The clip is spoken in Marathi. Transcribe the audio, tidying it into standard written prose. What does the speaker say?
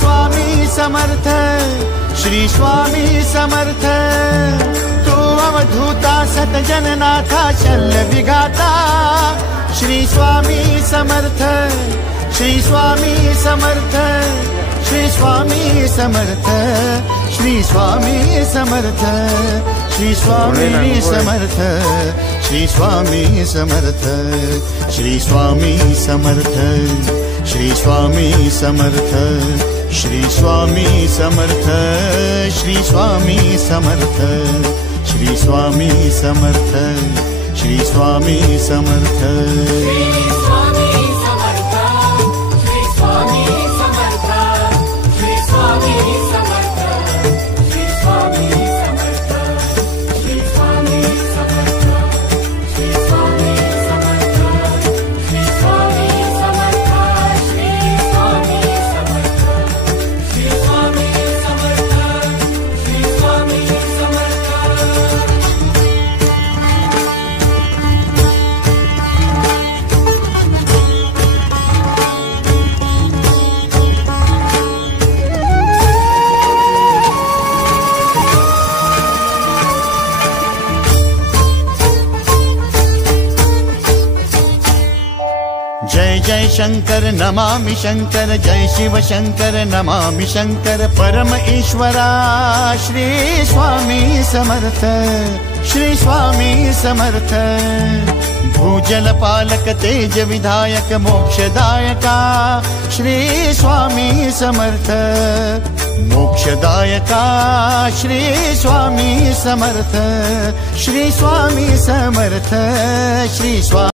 स्वामी समर्थ, श्री स्वामी समर्थ। तू अवधूता सतजननाथा शल्य विघाता, श्री स्वामी समर्थ, श्री स्वामी समर्थ, श्री स्वामी समर्थ, श्री स्वामी समर्थ, श्री स्वामी समर्थ, श्री स्वामी समर्थ, श्री स्वामी समर्थ, श्री स्वामी समर्थ, श्री स्वामी समर्थ, श्री स्वामी समर्थ, श्री स्वामी समर्थ, श्री स्वामी समर्थ। जय जय शंकर नमामि शंकर, जय शिव शंकर नमामि शंकर। परम ईश्वरा श्री स्वामी समर्थ, श्री स्वामी समर्थ। भूजल पालक तेज विधायक मोक्षदायका, श्री स्वामी समर्थ, मोक्षदायका श्री स्वामी समर्थ, श्री स्वामी समर्थ, श्री स्वामी